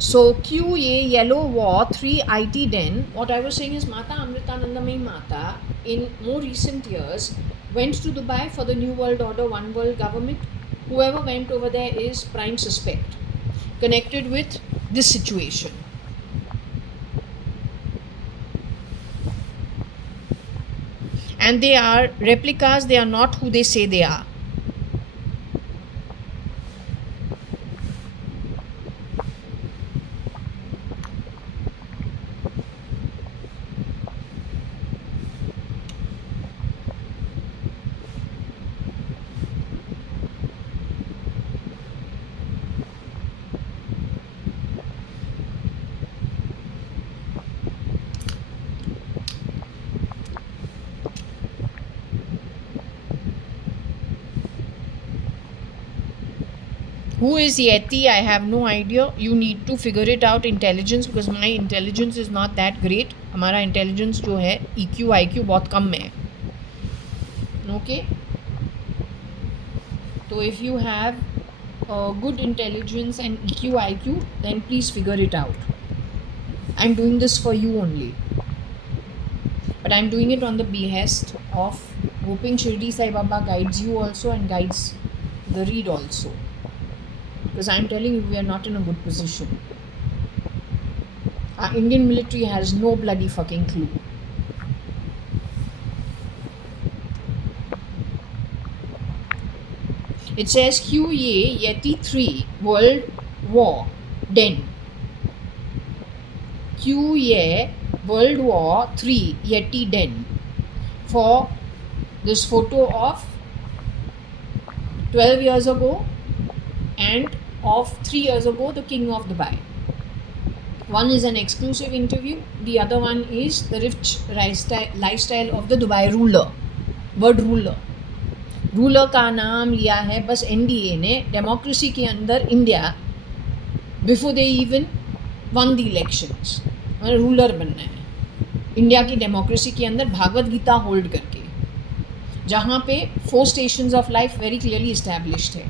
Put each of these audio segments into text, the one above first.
So QA Yellow War 3 IT Den. What I was saying is Mata Amritanandamayi Mata in more recent years went to Dubai for the New World Order, One World government. Whoever went over there is prime suspect connected with this situation. And they are replicas, they are not who they say they are. Who is Yeti? I have no idea. You need to figure it out. Intelligence, because my intelligence is not that great. हमारा intelligence जो है EQ IQ बहुत कम है. Okay. So if you have good intelligence and EQ IQ, then please figure it out. I'm doing this for you only, but I'm doing it on the behest of hoping Shirdi Sai Baba guides you also and guides the read also. Because I'm telling you, we are not in a good position. Our Indian military has no bloody fucking clue. It says QA Yeti 3 World War Den. QA World War 3 Yeti Den. For this photo of 12 years ago and of 3 years ago, the King of Dubai. One is an exclusive interview, the other one is the rich lifestyle of the Dubai ruler. Word ruler. Ruler का नाम लिया है बस NDA ने democracy के अंदर India before they even one the elections. Ruler बनना है इंडिया की डेमोक्रेसी के अंदर भागवत गीता होल्ड करके, जहाँ पे 4 stations of life very clearly established है.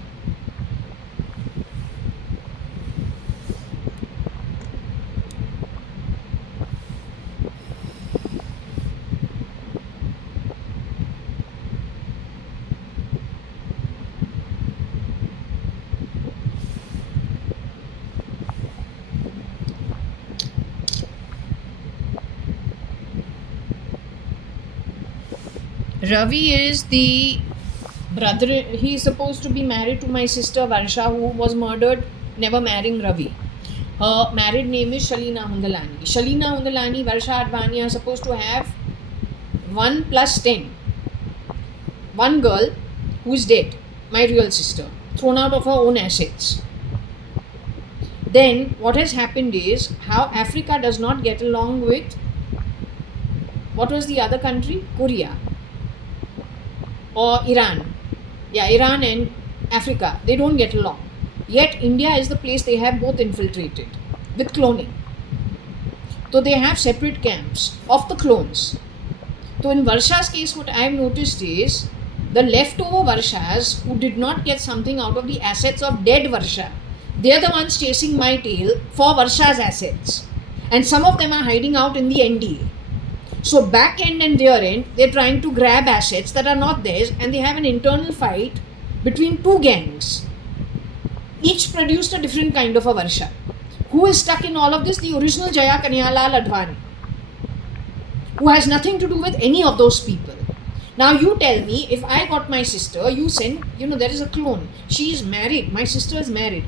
Ravi is the brother. He is supposed to be married to my sister Varsha, who was murdered, never marrying Ravi. Her married name is Shalina Hundalani. Shalina Hundalani, Varsha.ADVANI are supposed to have 1 + 10. One girl who is dead, my real sister, thrown out of her own assets. Then what has happened is how Africa does not get along with, what was the other country? Korea. Or Iran. Yeah, Iran and Africa, they don't get along. Yet India is the place they have both infiltrated with cloning. So they have separate camps of the clones. So in Varsha's case, what I have noticed is the leftover Varshas who did not get something out of the assets of dead Varsha, they are the ones chasing my tail for Varsha's assets. And some of them are hiding out in the NDA. So back end and rear end, they're trying to grab assets that are not theirs, and they have an internal fight between 2 gangs. Each produced a different kind of a Varsha. Who is stuck in all of this? The original JAYA.ADVANI, who has nothing to do with any of those people. Now you tell me, if I got my sister, you send, there is a clone. She is married, my sister is married.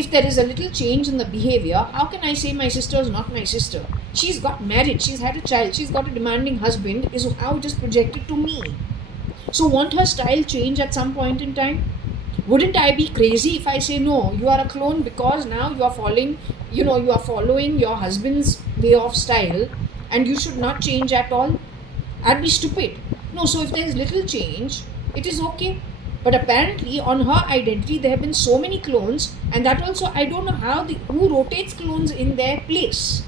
If there is a little change in the behavior, how can I say my sister is not my sister? She's got married, she's had a child, she's got a demanding husband, is how it is projected to me. So won't her style change at some point in time? Wouldn't I be crazy if I say, no, you are a clone because now you are following, you are following your husband's way of style and you should not change at all? I'd be stupid. No, so if there is little change, it is okay. But apparently on her identity there have been so many clones, and that also I don't know who rotates clones in their place.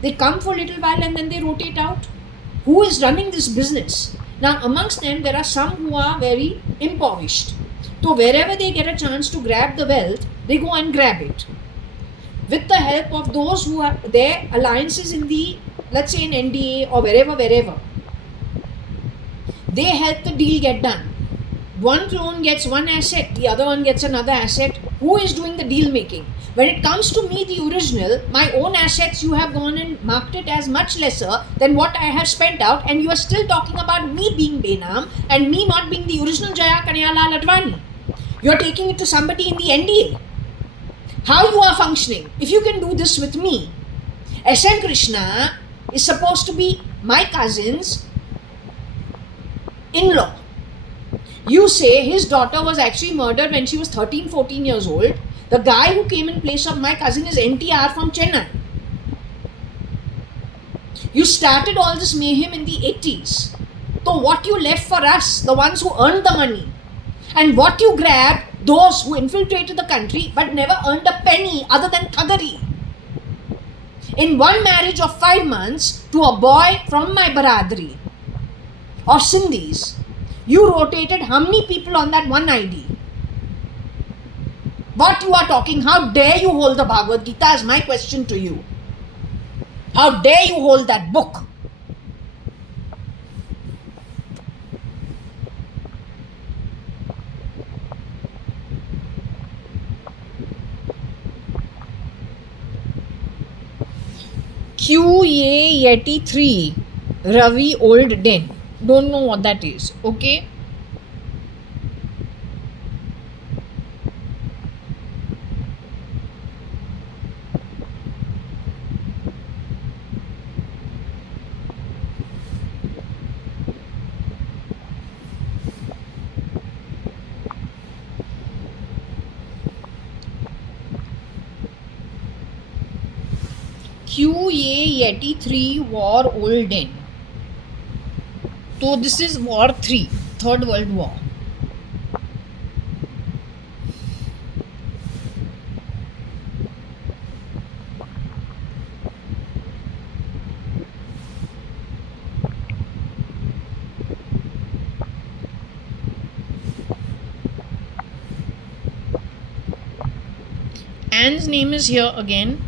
They come for a little while and then they rotate out. Who is running this business? Now amongst them there are some who are very impoverished. So wherever they get a chance to grab the wealth, they go and grab it. with the help of those who are their alliances in the, let's say in NDA or wherever, they help the deal get done. One clone gets one asset, the other one gets another asset. Who is doing the deal making? When it comes to me, the original, my own assets, you have gone and marked it as much lesser than what I have spent out, and you are still talking about me being Benam and me not being the original JAYA.ADVANI. You are taking it to somebody in the NDA. How you are functioning? If you can do this with me, SM Krishna is supposed to be my cousin's in-law. You say his daughter was actually murdered when she was 13, 14 years old. The guy who came in place of my cousin is NTR from Chennai. You started all this mayhem in the 80s. So what you left for us, the ones who earned the money, and what you grabbed, those who infiltrated the country but never earned a penny other than thuggery. In one marriage of 5 months to a boy from my Baradri or Sindhis, you rotated how many people on that one ID? What you are talking? How dare you hold the Bhagavad Gita is my question to you. How dare you hold that book? JAYA.ADVANI Ravi Old Den. Don't know what that is. Okay. JAYA.ADVANI War Old Den. So this is War 3, Third World War. Anne's name is here again.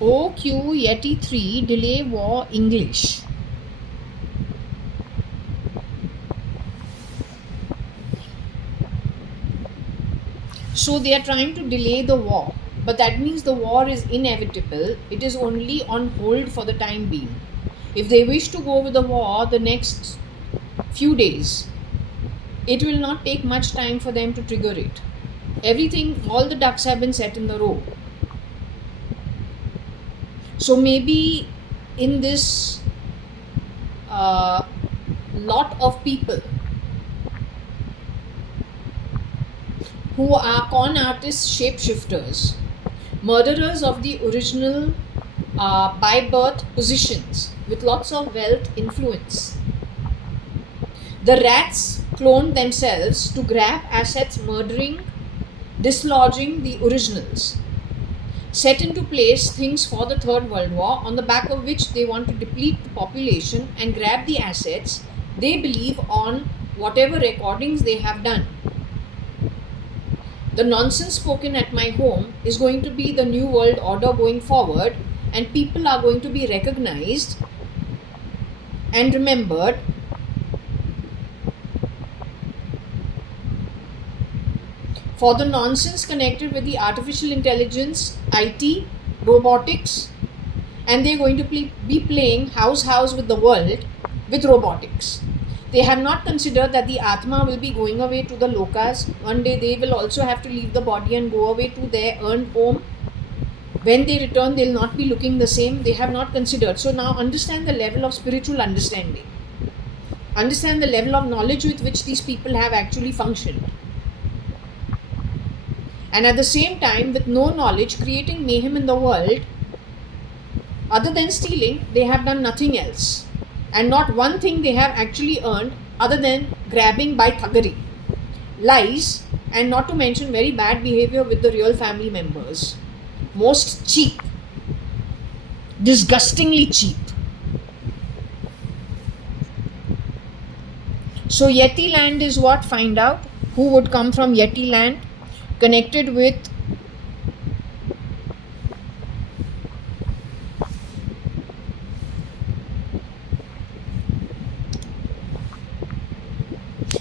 OQ83 Delay War English. So they are trying to delay the war, but that means the war is inevitable. It is only on hold for the time being. If they wish to go with the war the next few days, it will not take much time for them to trigger it. Everything, all the ducks have been set in the row. So maybe in this lot of people who are con artists, shapeshifters, murderers of the original by birth positions with lots of wealth, influence, the rats cloned themselves to grab assets, murdering, dislodging the originals, set into place things for the Third World War, on the back of which they want to deplete the population and grab the assets they believe on whatever recordings they have done. The nonsense spoken at my home is going to be the new world order going forward, and people are going to be recognized and remembered for the nonsense connected with the artificial intelligence, IT, robotics, and they're going to be playing house with the world with robotics. They have not considered that the Atma will be going away to the Lokas. One day they will also have to leave the body and go away to their earned home. When they return, they will not be looking the same. They have not considered. So now understand the level of spiritual understanding. Understand the level of knowledge with which these people have actually functioned. And at the same time, with no knowledge, creating mayhem in the world, other than stealing, they have done nothing else. And not one thing they have actually earned other than grabbing by thuggery, lies, and not to mention very bad behavior with the real family members. Most cheap, disgustingly cheap. So Yeti land is what? Find out who would come from Yeti land, connected with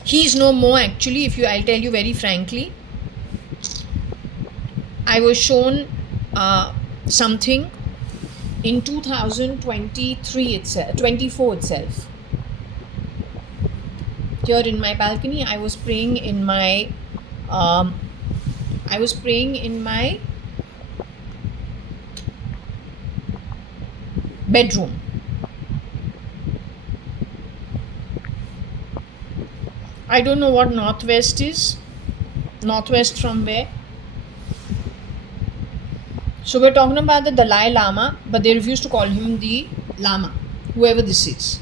he is no more actually. I'll tell you very frankly, I was shown something in 2023 itself, 24 itself. Here in my balcony, I was praying in my bedroom. I don't know what northwest is. Northwest from where? So we're talking about the Dalai Lama, but they refuse to call him the Lama, whoever this is.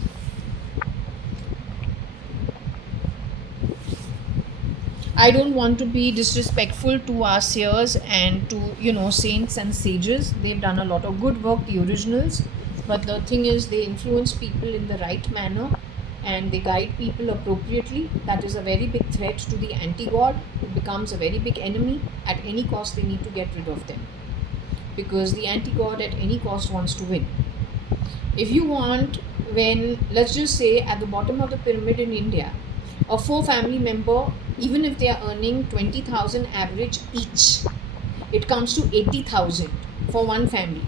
I don't want to be disrespectful to our seers and to, saints and sages. They've done a lot of good work, the originals. But the thing is, they influence people in the right manner and they guide people appropriately. That is a very big threat to the anti-God, who becomes a very big enemy. At any cost, they need to get rid of them, because the anti-God at any cost wants to win. If you want, when, let's just say, at the bottom of the pyramid in India, a 4 family member, even if they are earning 20,000 average each, it comes to 80,000 for one family.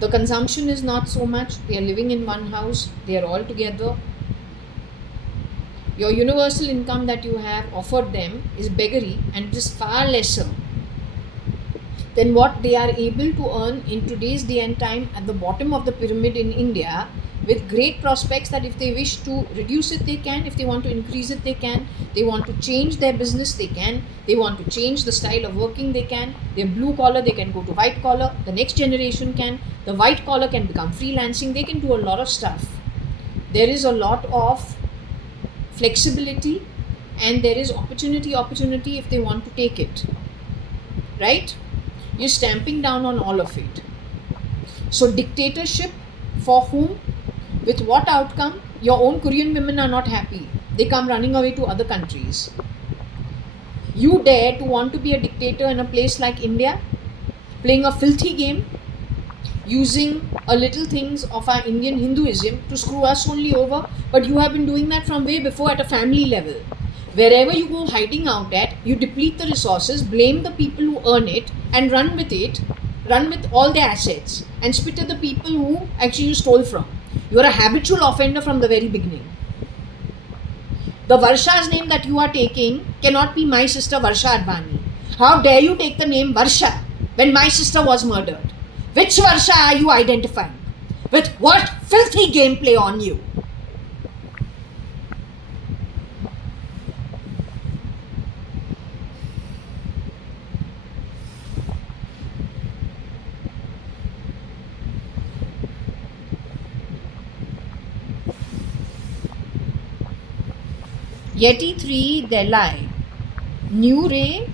The consumption is not so much. They are living in one house. They are all together. Your universal income that you have offered them is beggary, and it is far lesser than what they are able to earn in today's day and time at the bottom of the pyramid in India, with great prospects that if they wish to reduce it, they can. If they want to increase it, they can. They want to change their business, they can. They want to change the style of working, they can. They're blue collar, they can go to white collar. The next generation can. The white collar can become freelancing. They can do a lot of stuff. There is a lot of flexibility, and there is opportunity if they want to take it. Right? You're stamping down on all of it. So dictatorship, for whom? With what outcome? Your own Korean women are not happy. They come running away to other countries. You dare to want to be a dictator in a place like India, playing a filthy game, using a little things of our Indian Hinduism to screw us only over. But you have been doing that from way before at a family level. Wherever you go hiding out at, you deplete the resources, blame the people who earn it, and run with it, run with all their assets, and spit at the people who actually you stole from. You are a habitual offender from the very beginning. The Varsha's name that you are taking cannot be my sister Varsha.ADVANI. How dare you take the name Varsha when my sister was murdered? Which Varsha are you identifying? With what filthy gameplay on you? Yeti 3 Delhi, New Ray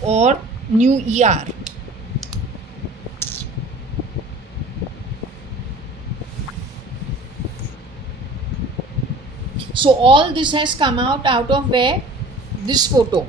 or New ER. So all this has come out of where? This photo.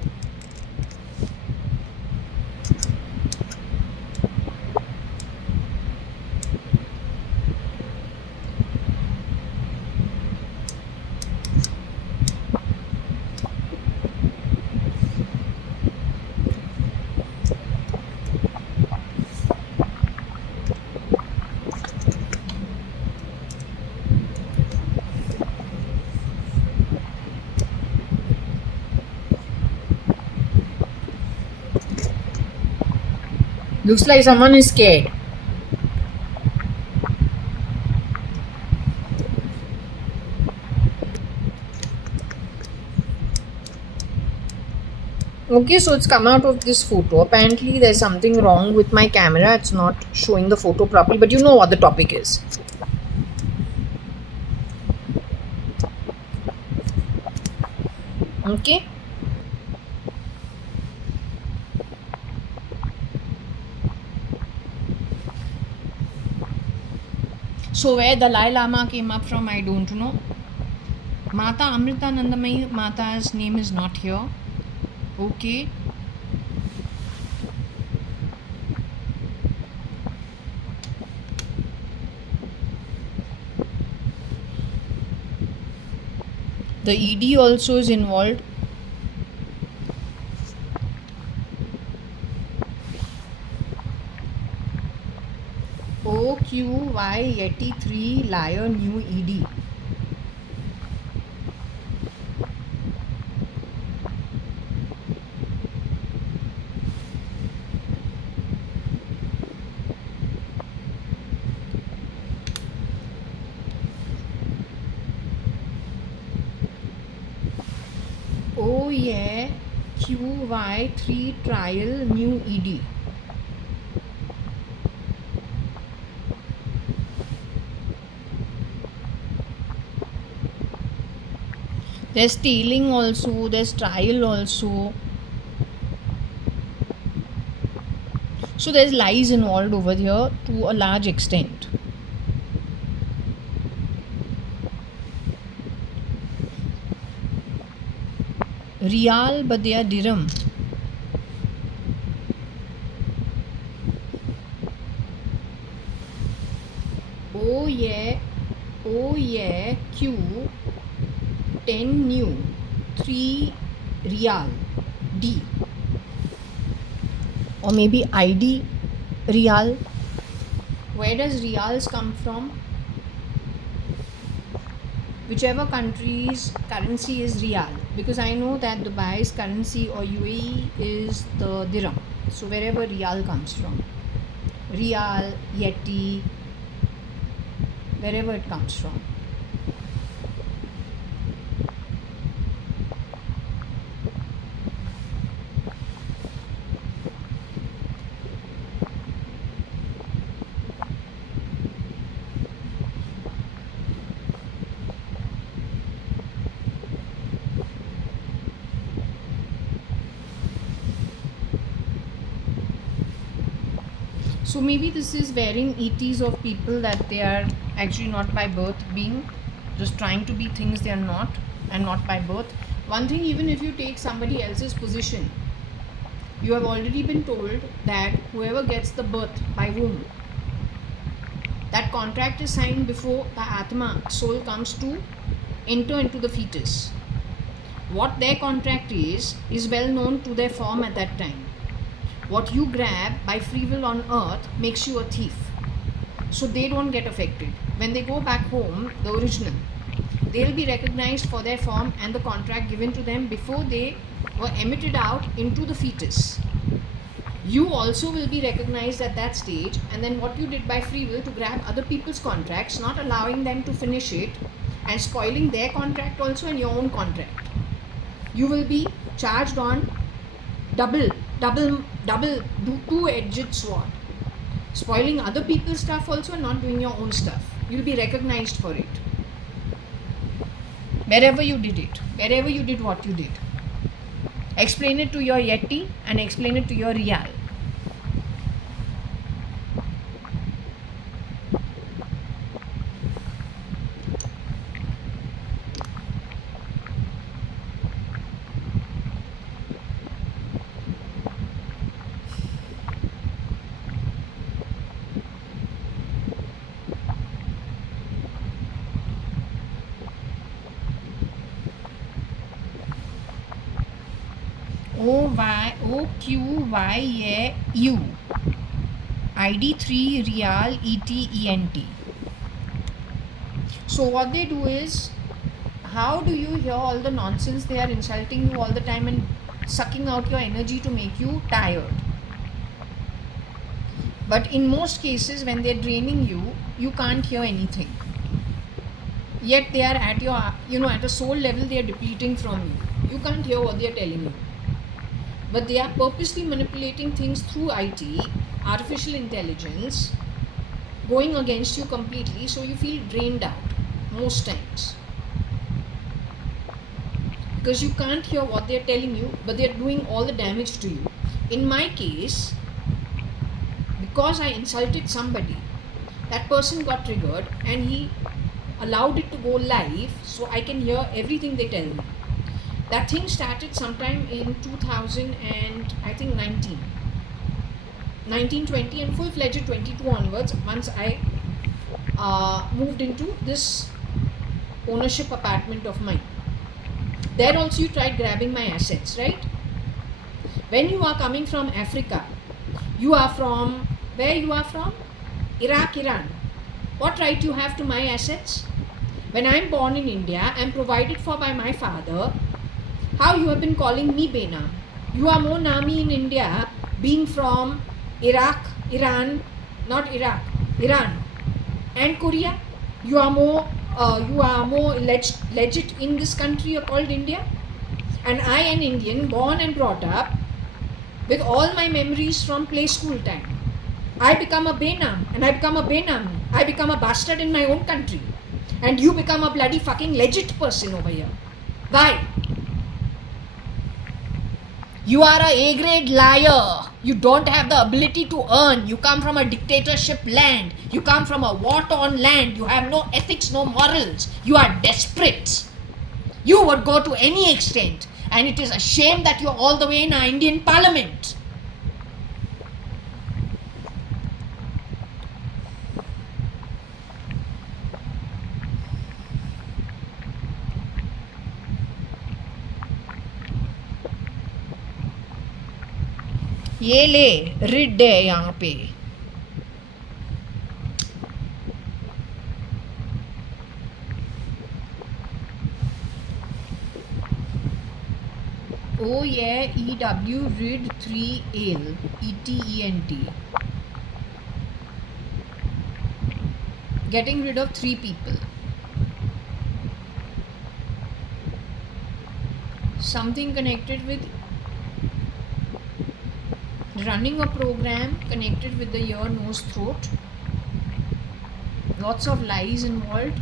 Looks like someone is scared. Okay, so it's come out of this photo. Apparently, there's something wrong with my camera. It's not showing the photo properly, but you know what the topic is. Okay. So where Dalai Lama came up from, I don't know. Mata Amritanandamayi Mata's name is not here. Okay. The ED also is involved. OQY83 Liar New ED. Oh yeah, QY3 trial new ED. There's stealing also, there's trial also. So there's lies involved over here to a large extent. Riyal, but they are dirham. Oh yeah, Q 10 new 3 Riyal D, or maybe ID Riyal. Where does Riyals come from? Whichever country's currency is Riyal, because I know that Dubai's currency or UAE is the dirham. So wherever Riyal comes from, Riyal, Yeti, wherever it comes from. So maybe this is wearing ETs of people that they are actually not by birth being, just trying to be things they are not and not by birth. One thing, even if you take somebody else's position, you have already been told that whoever gets the birth by womb, that contract is signed before the Atma, soul, comes to enter into the fetus. What their contract is well known to their form at that time. What you grab by free will on earth makes you a thief. So they don't get affected. When they go back home, the original, they'll be recognized for their form and the contract given to them before they were emitted out into the fetus. You also will be recognized at that stage, and then what you did by free will to grab other people's contracts, not allowing them to finish it and spoiling their contract also and your own contract. You will be charged on double two-edged sword, spoiling other people's stuff also and not doing your own stuff. You'll be recognized for it wherever you did it, wherever you did what you did. Explain it to your Yeti and explain it to your Riyal. OQYU ID 3 Riyal ETENT. So what they do is, how do you hear all the nonsense they are insulting you all the time and sucking out your energy to make you tired? But in most cases, when they're draining you, you can't hear anything. Yet they are at your, at a soul level, they are depleting from you. You can't hear what they are telling you. But they are purposely manipulating things through IT, artificial intelligence, going against you completely, so you feel drained out most times. Because you can't hear what they are telling you, but they are doing all the damage to you. In my case, because I insulted somebody, that person got triggered and he allowed it to go live so I can hear everything they tell me. That thing started sometime in 2000 and I think 1920 and full-fledged 22 onwards, once I moved into this ownership apartment of mine. There also you tried grabbing my assets, right? When you are coming from Africa, you are from, where you are from? Iraq, Iran. What right you have to my assets? When I am born in India, I am provided for by my father. How you have been calling me Bena? You are more Nami in India, being from Iraq, Iran, not Iraq, Iran, and Korea. You are more legit in this country called India. And I, an Indian, born and brought up with all my memories from play school time. I become a Benam and I become a Benami. I become a bastard in my own country. And you become a bloody fucking legit person over here. Why? You are a A-grade liar. You don't have the ability to earn. You come from a dictatorship land. You come from a war-torn land. You have no ethics, no morals. You are desperate. You would go to any extent. And it is a shame that you are all the way in our Indian parliament. ये ले rid है यहाँ पे. Oh yeah, EW rid 3 ETENT. Getting rid of 3 people. Something connected with running a program connected with the ear, nose, throat. Lots of lies involved.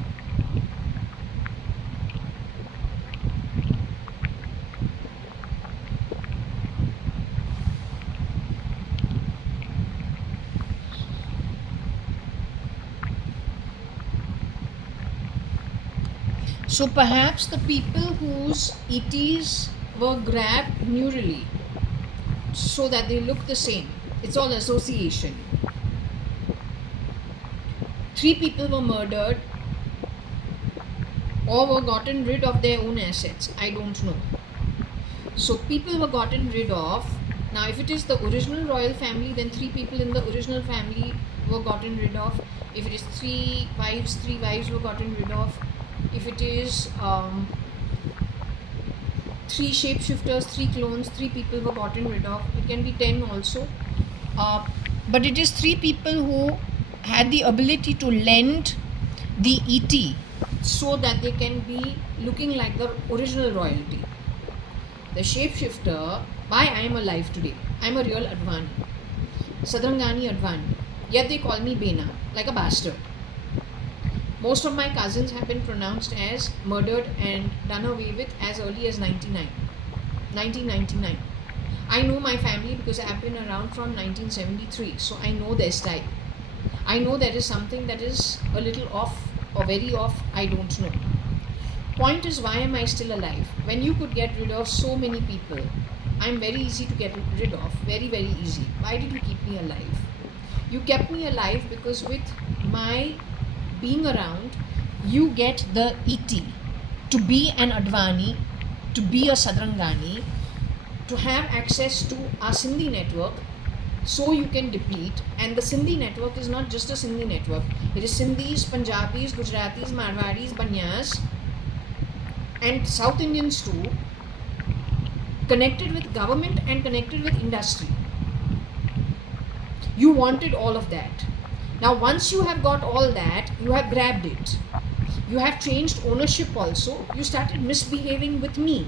So perhaps the people whose ETs were grabbed neurally so that they look the same. It's all association. 3 people were murdered or were gotten rid of their own assets. I don't know. So people were gotten rid of. Now if it is the original royal family, then 3 people in the original family were gotten rid of. If it is 3 wives were gotten rid of. If it is 3 shapeshifters, 3 clones, 3 people were gotten rid of. It can be 10 also. But it is 3 people who had the ability to lend the ET so that they can be looking like the original royalty. The shapeshifter, why I am alive today. I am a real Advani. Sadrangani Advani. Yet they call me Bena, like a bastard. Most of my cousins have been pronounced as murdered and done away with as early as 1999. I know my family because I have been around from 1973, so I know their style. I know there is something that is a little off or very off, I don't know. Point is, why am I still alive? When you could get rid of so many people, I am very easy to get rid of, very, very easy. Why did you keep me alive? You kept me alive because with my being around, you get the ET to be an Advani, to be a Sadrangani, to have access to our Sindhi network, so you can deplete. And the Sindhi network is not just a Sindhi network. It is Sindhis, Punjabis, Gujaratis, Marwadis, Banyas, and South Indians too, connected with government and connected with industry. You wanted all of that. Now, once you have got all that, you have grabbed it. You have changed ownership also. You started misbehaving with me.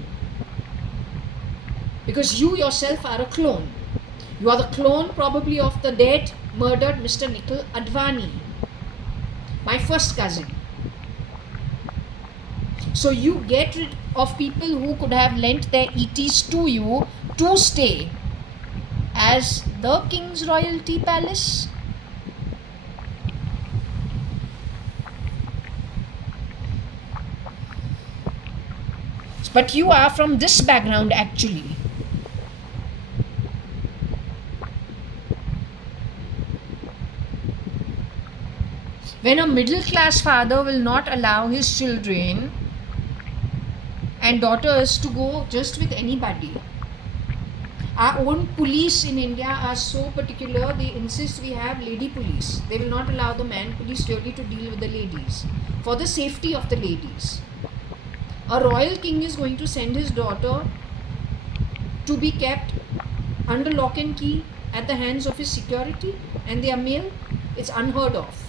Because you yourself are a clone. You are the clone probably of the dead, murdered Mr. Nikhil Advani, my first cousin. So you get rid of people who could have lent their ETs to you to stay as the King's Royalty Palace. But you are from this background actually. When a middle class father will not allow his children and daughters to go just with anybody. Our own police in India are so particular, they insist we have lady police. They will not allow the man police really to deal with the ladies for the safety of the ladies. A royal king is going to send his daughter to be kept under lock and key at the hands of his security, and they are male. It's unheard of.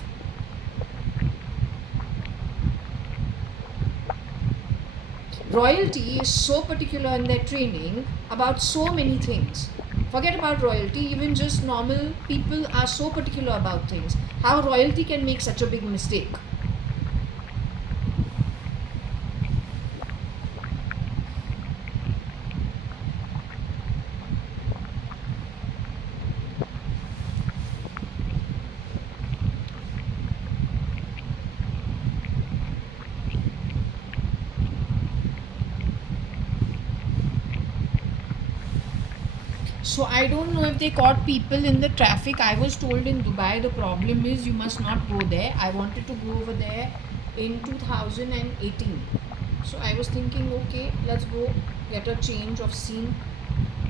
Royalty is so particular in their training about so many things. Forget about royalty, even just normal people are so particular about things. How royalty can make such a big mistake? So I don't know if they caught people in the traffic. I was told in Dubai the problem is you must not go there. I wanted to go over there in 2018. So I was thinking, okay, let's go get a change of scene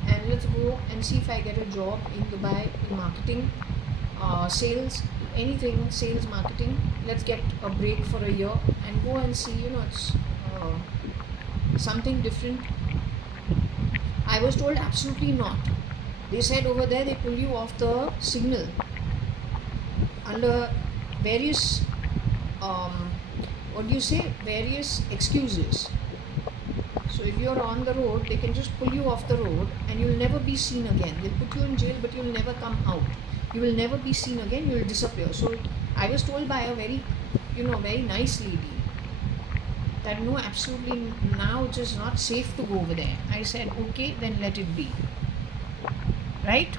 and let's go and see if I get a job in Dubai in marketing, sales, anything, sales, marketing. Let's get a break for a year and go and see, it's something different. I was told absolutely not. They said over there they pull you off the signal under various, various excuses. So if you're on the road, they can just pull you off the road and you'll never be seen again. They'll put you in jail, but you'll never come out. You will never be seen again, you'll disappear. So I was told by a very, very nice lady that no, absolutely now it is not safe to go over there. I said, okay, then let it be. Right?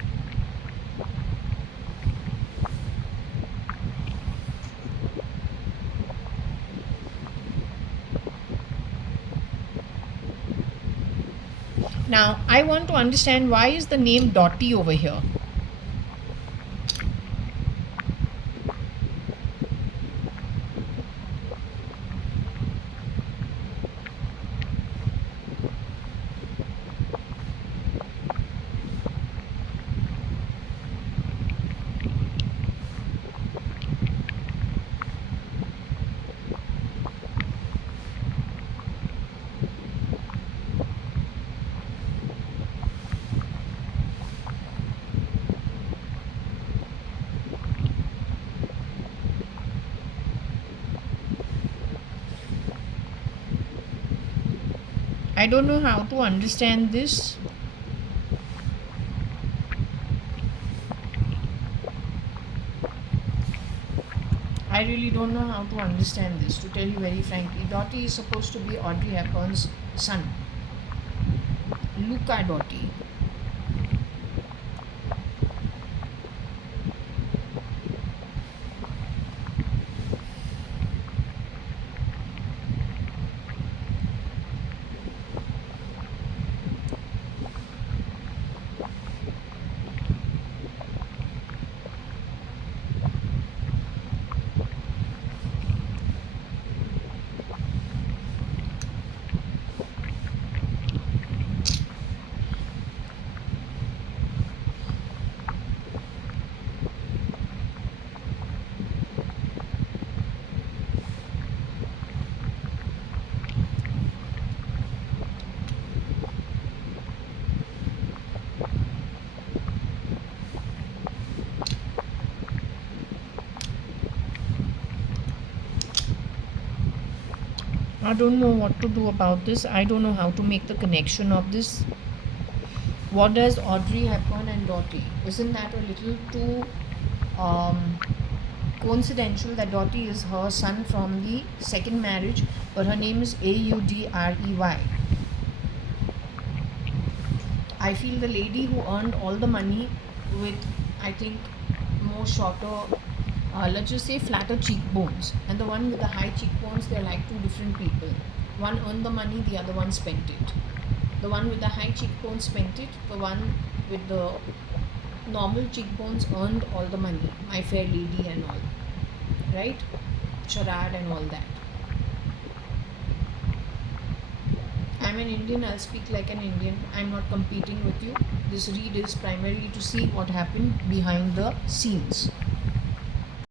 Now, I want to understand why is the name Dotty over here? I don't know how to understand this. I really don't know how to understand this, to tell you very frankly. Dotty is supposed to be Audrey Hepburn's son. Luca Dotty. I don't know what to do about this. I don't know how to make the connection of this. What does Audrey Hepburn and Dottie? Isn't that a little too coincidental that Dottie is her son from the second marriage, but her name is Audrey. I feel the lady who earned all the money with, I think, more shorter, let's just say flatter cheekbones, and the one with the high cheekbones, they're like two different people. One earned the money, the other one spent it. The one with the high cheekbones spent it, the one with the normal cheekbones earned all the money. My Fair Lady and all. Right? Charade and all that. I'm an Indian, I'll speak like an Indian. I'm not competing with you. This read is primarily to see what happened behind the scenes.